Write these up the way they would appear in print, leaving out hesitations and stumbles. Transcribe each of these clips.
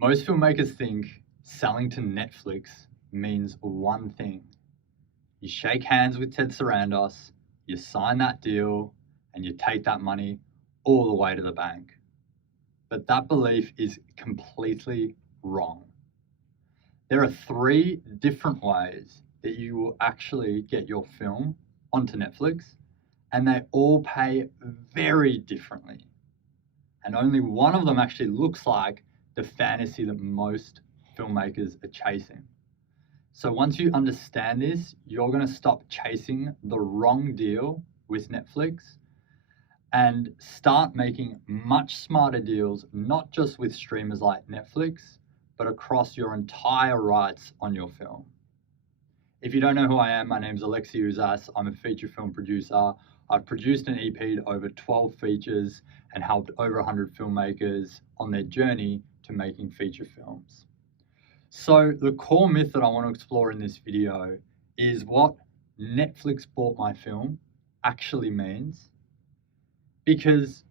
Most filmmakers think selling to Netflix means one thing. You shake hands with Ted Sarandos, you sign that deal, and you take that money all the way to the bank. But that belief is completely wrong. There are three different ways that you will actually get your film onto Netflix, and they all pay very differently. And only one of them actually looks like the fantasy that most filmmakers are chasing. So once you understand this, you're going to stop chasing the wrong deal with Netflix and start making much smarter deals, not just with streamers like Netflix, but across your entire rights on your film. If you don't know who I am, my name is Alexi Uzas. I'm a feature film producer. I've produced and EP'd over 12 features and helped over 100 filmmakers on their journey to making feature films. So the core myth that I want to explore in this video is what Netflix bought my film actually means. Because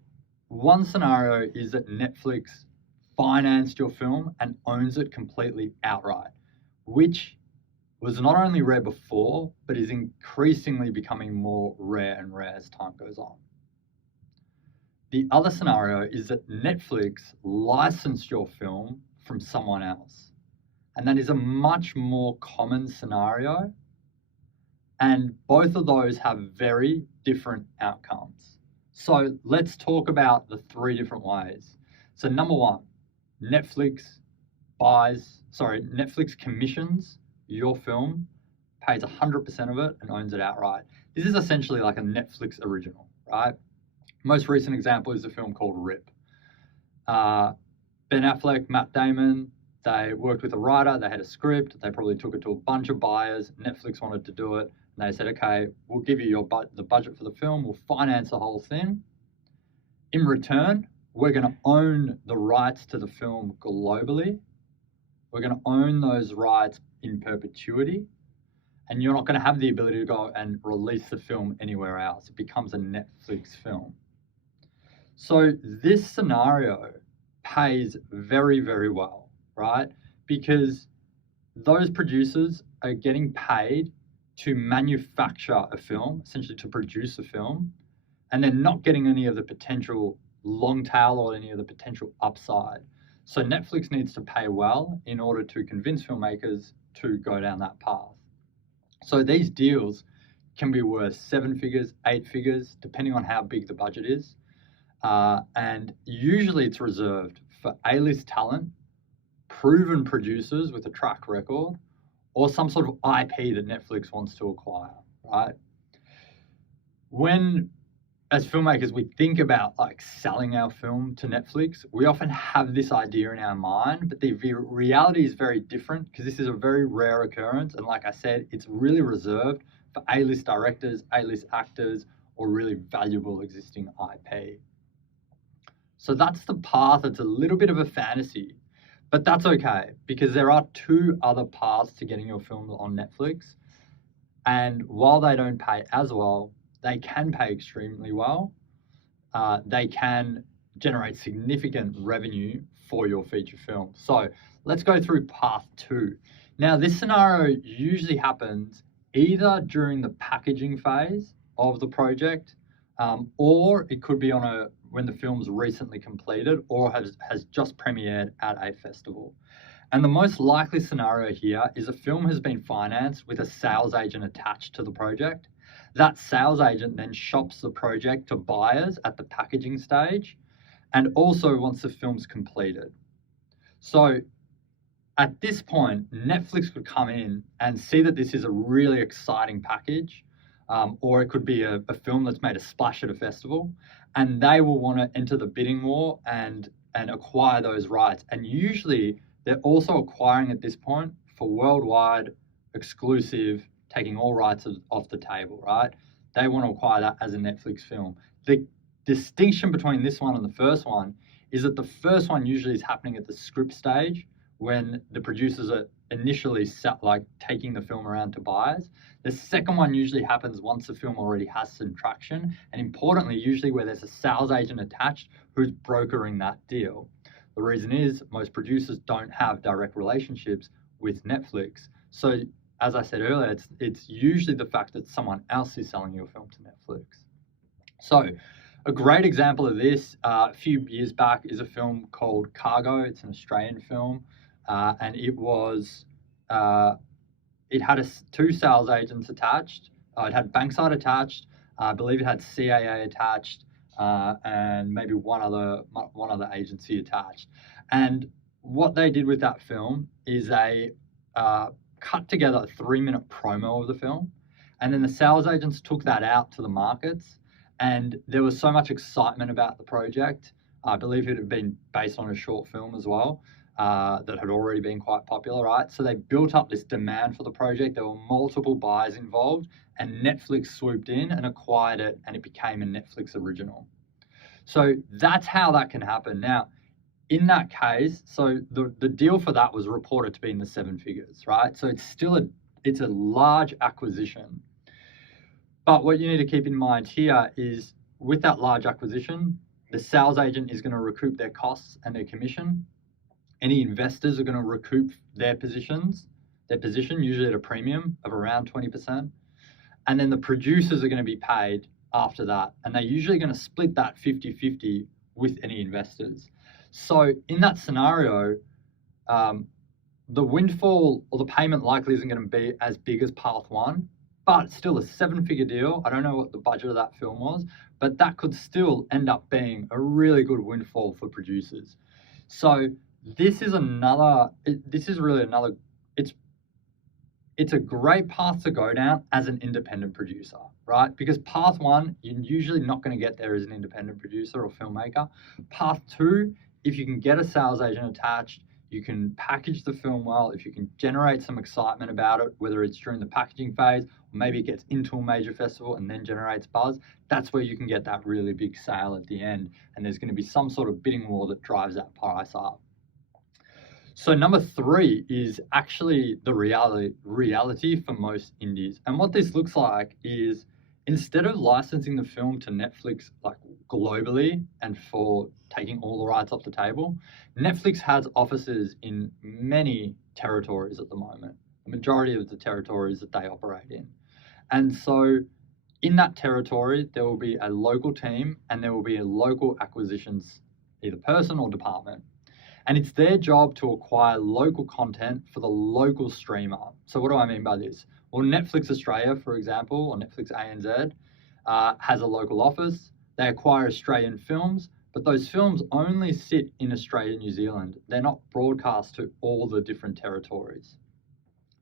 one scenario is that Netflix financed your film and owns it completely outright, which was not only rare before, but is increasingly becoming more rare and rare as time goes on. The other scenario is that Netflix licensed your film from someone else. And that is a much more common scenario. And both of those have very different outcomes. So let's talk about the three different ways. So number one, Netflix commissions your film, pays 100% of it and owns it outright. This is essentially like a Netflix original, right? Most recent example is a film called Rip. Ben Affleck, Matt Damon, they worked with a writer, they had a script, they probably took it to a bunch of buyers. Netflix wanted to do it, and they said, okay, we'll give you the budget for the film, we'll finance the whole thing. In return, we're going to own the rights to the film globally. We're going to own those rights in perpetuity, and you're not going to have the ability to go and release the film anywhere else. It becomes a Netflix film. So this scenario pays very, very well, right? Because those producers are getting paid to manufacture a film, essentially to produce a film, and they're not getting any of the potential long tail or any of the potential upside. So Netflix needs to pay well in order to convince filmmakers to go down that path. So these deals can be worth 7 figures, 8 figures, depending on how big the budget is. And usually it's reserved for A-list talent, proven producers with a track record, or some sort of IP that Netflix wants to acquire, right? When, as filmmakers, we think about like selling our film to Netflix, we often have this idea in our mind, but the reality is very different because this is a very rare occurrence. And like I said, it's really reserved for A-list directors, A-list actors, or really valuable existing IP. So that's the path. It's a little bit of a fantasy, but that's okay because there are two other paths to getting your film on Netflix. And while they don't pay as well, they can pay extremely well. They can generate significant revenue for your feature film. So let's go through path two. Now, this scenario usually happens either during the packaging phase of the project, or it could be when the film's recently completed or has just premiered at a festival. And the most likely scenario here is a film has been financed with a sales agent attached to the project. That sales agent then shops the project to buyers at the packaging stage and also once the film's completed. So at this point, Netflix could come in and see that this is a really exciting package, or it could be a film that's made a splash at a festival, and they will want to enter the bidding war and acquire those rights. And usually they're also acquiring at this point for worldwide, exclusive, taking all rights off the table, right? They want to acquire that as a Netflix film. The distinction between this one and the first one is that the first one usually is happening at the script stage when the producers are initially taking the film around to buyers. The second one usually happens once the film already has some traction, and importantly, usually where there's a sales agent attached who's brokering that deal. The reason is most producers don't have direct relationships with Netflix. So as I said earlier, it's usually the fact that someone else is selling your film to Netflix. So a great example of this a few years back is a film called Cargo. It's an Australian film, and it had two sales agents attached. It had Bankside attached. I believe it had CAA attached, and maybe one other agency attached. And what they did with that film is they cut together a 3-minute promo of the film, and then the sales agents took that out to the markets. And there was so much excitement about the project. I believe it had been based on a short film as well. That had already been quite popular, right? So they built up this demand for the project. There were multiple buyers involved, and Netflix swooped in and acquired it, and it became a Netflix original. So that's how that can happen. Now, in that case, so the deal for that was reported to be in the 7 figures, right? So it's a large acquisition. But what you need to keep in mind here is with that large acquisition, the sales agent is going to recoup their costs and their commission. Any investors are going to recoup their position, usually at a premium of around 20%. And then the producers are going to be paid after that. And they're usually going to split that 50-50 with any investors. So in that scenario, the windfall or the payment likely isn't going to be as big as Path 1, but it's still a 7-figure deal. I don't know what the budget of that film was, but that could still end up being a really good windfall for producers. So it's a great path to go down as an independent producer, right? Because Path 1, you're usually not going to get there as an independent producer or filmmaker. Path 2, if you can get a sales agent attached, you can package the film well, if you can generate some excitement about it, whether it's during the packaging phase, or maybe it gets into a major festival and then generates buzz, that's where you can get that really big sale at the end. And there's going to be some sort of bidding war that drives that price up. So number 3 is actually the reality for most indies. And what this looks like is instead of licensing the film to Netflix like globally and for taking all the rights off the table, Netflix has offices in many territories at the moment, the majority of the territories that they operate in. And so in that territory, there will be a local team and there will be a local acquisitions, either person or department. And it's their job to acquire local content for the local streamer. So what do I mean by this? Well, Netflix Australia, for example, or Netflix ANZ, has a local office. They acquire Australian films, but those films only sit in Australia and New Zealand. They're not broadcast to all the different territories.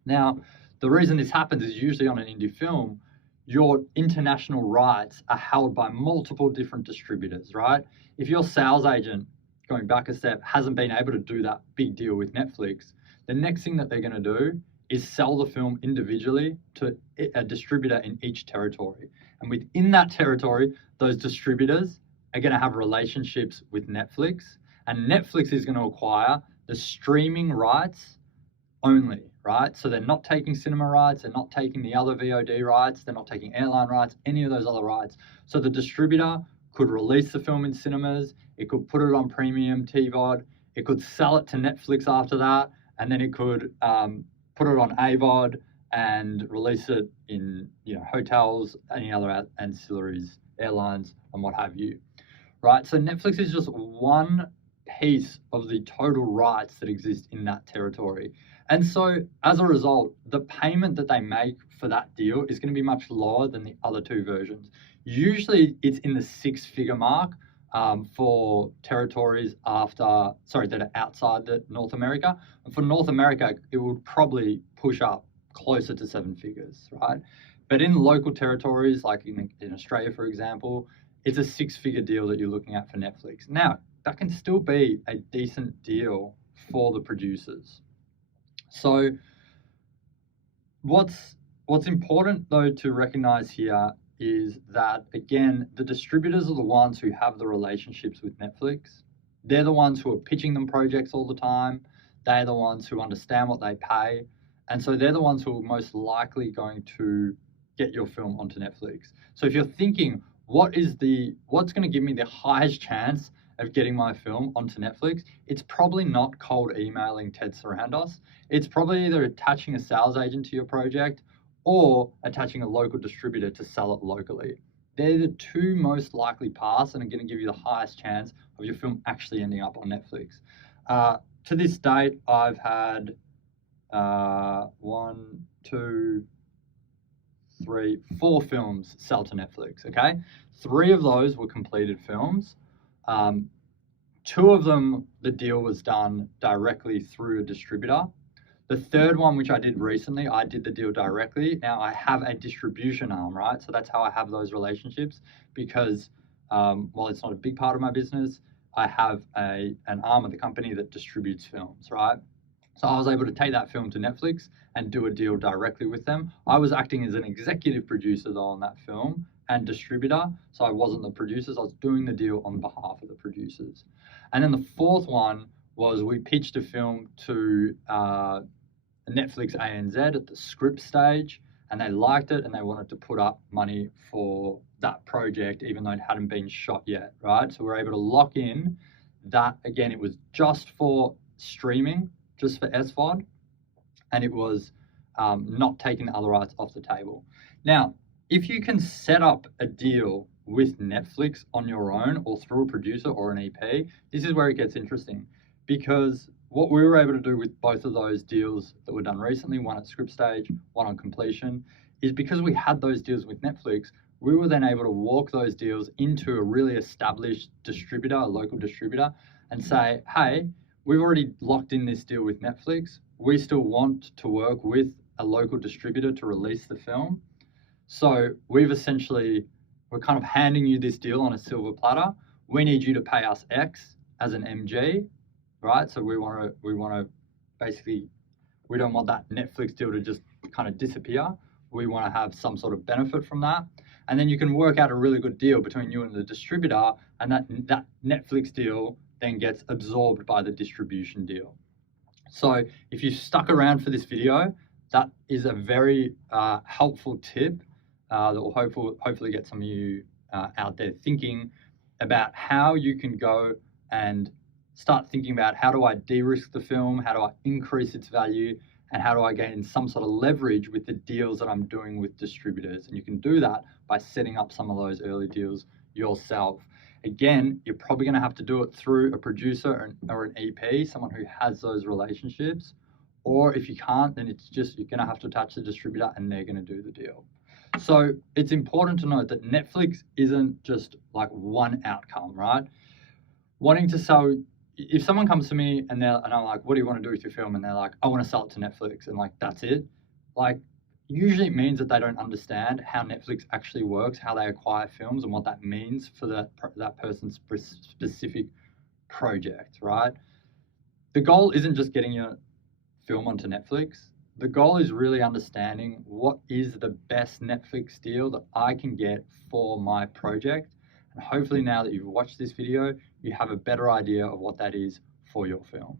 Now, the reason this happens is usually on an indie film, your international rights are held by multiple different distributors, right? If your sales agent, going back a step, hasn't been able to do that big deal with Netflix, the next thing that they're going to do is sell the film individually to a distributor in each territory. And within that territory, those distributors are going to have relationships with Netflix, and Netflix is going to acquire the streaming rights only, right? So they're not taking cinema rights, they're not taking the other VOD rights, they're not taking airline rights, any of those other rights. So the distributor could release the film in cinemas, it could put it on premium TVOD, it could sell it to Netflix after that, and then it could put it on AVOD and release it in hotels, any other ancillaries, airlines, and what have you, right? So Netflix is just one piece of the total rights that exist in that territory. And so as a result, the payment that they make for that deal is going to be much lower than the other two versions. Usually it's in the 6-figure mark for territories that are outside North America. And for North America, it would probably push up closer to 7 figures, right? But in local territories, like in Australia, for example, it's a 6-figure deal that you're looking at for Netflix. Now, that can still be a decent deal for the producers. So what's important, though, to recognize here is that, again, the distributors are the ones who have the relationships with Netflix. They're the ones who are pitching them projects all the time. They're the ones who understand what they pay. And so they're the ones who are most likely going to get your film onto Netflix. So if you're thinking, what's going to give me the highest chance of getting my film onto Netflix, it's probably not cold emailing Ted Sarandos. It's probably either attaching a sales agent to your project or attaching a local distributor to sell it locally. They're the two most likely paths and are going to give you the highest chance of your film actually ending up on Netflix. To this date, I've had 4 films sell to Netflix. Okay, 3 of those were completed films. 2 of them, the deal was done directly through a distributor. The third one, which I did recently, I did the deal directly. Now I have a distribution arm, right? So that's how I have those relationships, because while it's not a big part of my business, I have an arm of the company that distributes films, right? So I was able to take that film to Netflix and do a deal directly with them. I was acting as an executive producer though on that film and distributor. So I wasn't the producers, I was doing the deal on behalf of the producers. And then the fourth one was we pitched a film to Netflix ANZ at the script stage, and they liked it and they wanted to put up money for that project even though it hadn't been shot yet, right? So we're able to lock in that. Again, it was just for streaming, just for SVOD, and it was not taking the other rights off the table. Now, if you can set up a deal with Netflix on your own or through a producer or an EP, this is where it gets interesting, because what we were able to do with both of those deals that were done recently, one at script stage, one on completion, is because we had those deals with Netflix, we were then able to walk those deals into a really established distributor, a local distributor, and say, hey, we've already locked in this deal with Netflix. We still want to work with a local distributor to release the film. So we're kind of handing you this deal on a silver platter. We need you to pay us X as an MG, right? So we want to basically, we don't want that Netflix deal to just kind of disappear. We want to have some sort of benefit from that. And then you can work out a really good deal between you and the distributor, and that Netflix deal then gets absorbed by the distribution deal. So if you stuck around for this video, that is a very helpful tip that will hopefully get some of you out there thinking about how you can go and start thinking about, how do I de-risk the film, how do I increase its value, and how do I gain some sort of leverage with the deals that I'm doing with distributors. And you can do that by setting up some of those early deals yourself. Again, you're probably going to have to do it through a producer or an EP, someone who has those relationships. Or if you can't, then it's just, you're going to have to attach the distributor and they're going to do the deal. So it's important to note that Netflix isn't just like one outcome, right? Wanting to sell, if someone comes to me and I'm like, what do you want to do with your film? And they're like, I want to sell it to Netflix, and like, that's it. Like, usually it means that they don't understand how Netflix actually works, how they acquire films, and what that means for that person's specific project, right? The goal isn't just getting your film onto Netflix. The goal is really understanding what is the best Netflix deal that I can get for my project. And hopefully now that you've watched this video, you have a better idea of what that is for your film.